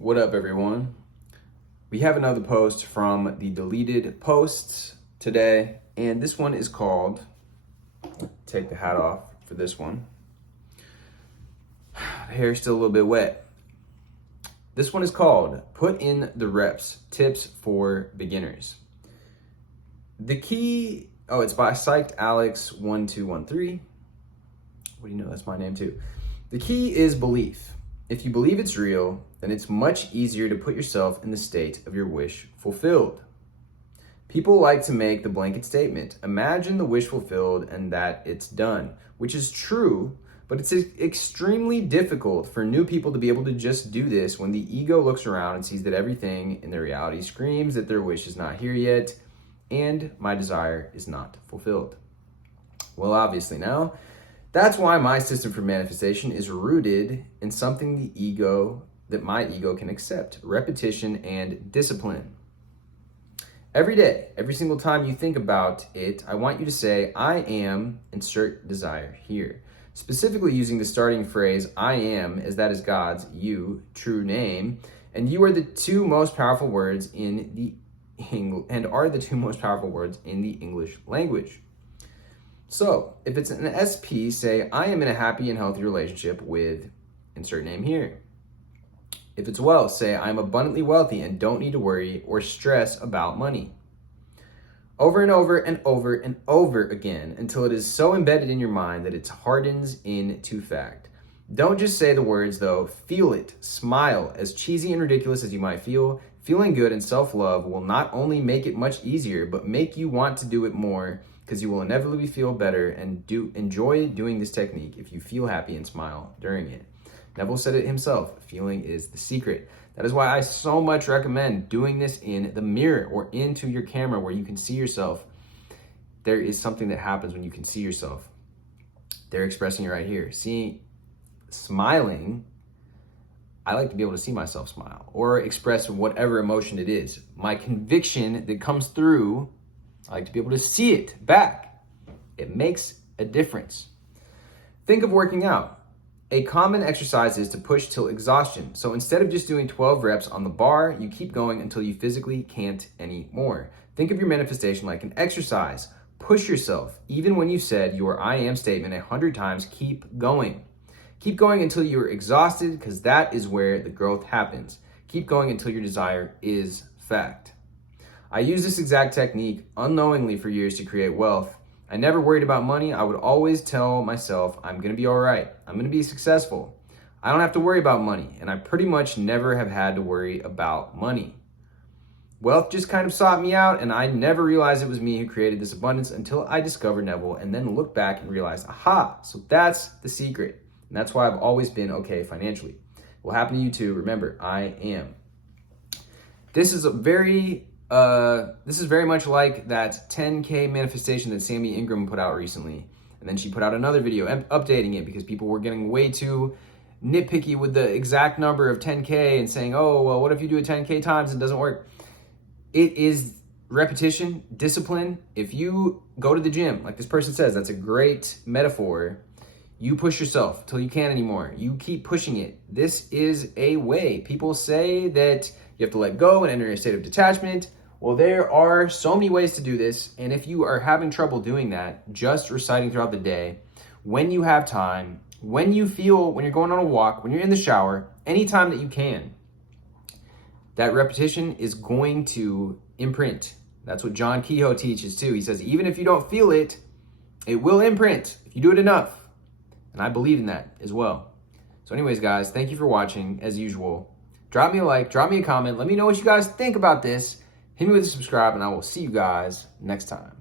What up, everyone? We have another post from the deleted posts today, and this one is called, take the hat off for this one. The hair's still a little bit wet. This one is called Put in the Reps, Tips for Beginners. The key, it's by Psyched Alex 1213. What do you know? That's my name too. The key is belief. If you believe it's real, then it's much easier to put yourself in the state of your wish fulfilled. People like to make the blanket statement, imagine the wish fulfilled and that it's done, which is true, but it's extremely difficult for new people to be able to just do this when the ego looks around and sees that everything in their reality screams that their wish is not here yet and my desire is not fulfilled. Well, obviously now, that's why my system for manifestation is rooted in something that my ego can accept, repetition and discipline. Every day, every single time you think about it, I want you to say, I am, insert desire here. Specifically using the starting phrase, I am, as that is God's, you, true name, and you are the two most powerful words in the English language. So, if it's an SP, say, I am in a happy and healthy relationship with, insert name here. If it's wealth, say, I'm abundantly wealthy and don't need to worry or stress about money. Over and over and over and over again until it is so embedded in your mind that it hardens into fact. Don't just say the words though, feel it, smile. As cheesy and ridiculous as you might feel, feeling good and self-love will not only make it much easier, but make you want to do it more, because you will inevitably feel better and enjoy doing this technique if you feel happy and smile during it. Neville said it himself, feeling is the secret. That is why I so much recommend doing this in the mirror or into your camera where you can see yourself. There is something that happens when you can see yourself. They're expressing it right here. Smiling, I like to be able to see myself smile or express whatever emotion it is. My conviction that comes through, I like to be able to see it back. It makes a difference. Think of working out. A common exercise is to push till exhaustion. So instead of just doing 12 reps on the bar, you keep going until you physically can't anymore. Think of your manifestation like an exercise. Push yourself. Even when you've said your I am statement 100 times, keep going. Keep going until you're exhausted, because that is where the growth happens. Keep going until your desire is fact. I used this exact technique unknowingly for years to create wealth. I never worried about money. I would always tell myself, I'm going to be all right. I'm going to be successful. I don't have to worry about money. And I pretty much never have had to worry about money. Wealth just kind of sought me out, and I never realized it was me who created this abundance until I discovered Neville and then looked back and realized, aha, so that's the secret. And that's why I've always been okay financially. It will happen to you too. Remember, I am. This is very much like that 10K manifestation that Sammy Ingram put out recently. And then she put out another video updating it because people were getting way too nitpicky with the exact number of 10K and saying, oh, well, what if you do it 10K times and it doesn't work? It is repetition, discipline. If you go to the gym, like this person says, that's a great metaphor. You push yourself till you can't anymore. You keep pushing it. This is a way. People say that you have to let go and enter a state of detachment. Well, there are so many ways to do this. And if you are having trouble doing that, just reciting throughout the day, when you have time, when you're going on a walk, when you're in the shower, anytime that you can, that repetition is going to imprint. That's what John Kehoe teaches too. He says, even if you don't feel it, it will imprint if you do it enough. And I believe in that as well. So anyways, guys, thank you for watching as usual. Drop me a like, drop me a comment. Let me know what you guys think about this. Hit me with a subscribe, and I will see you guys next time.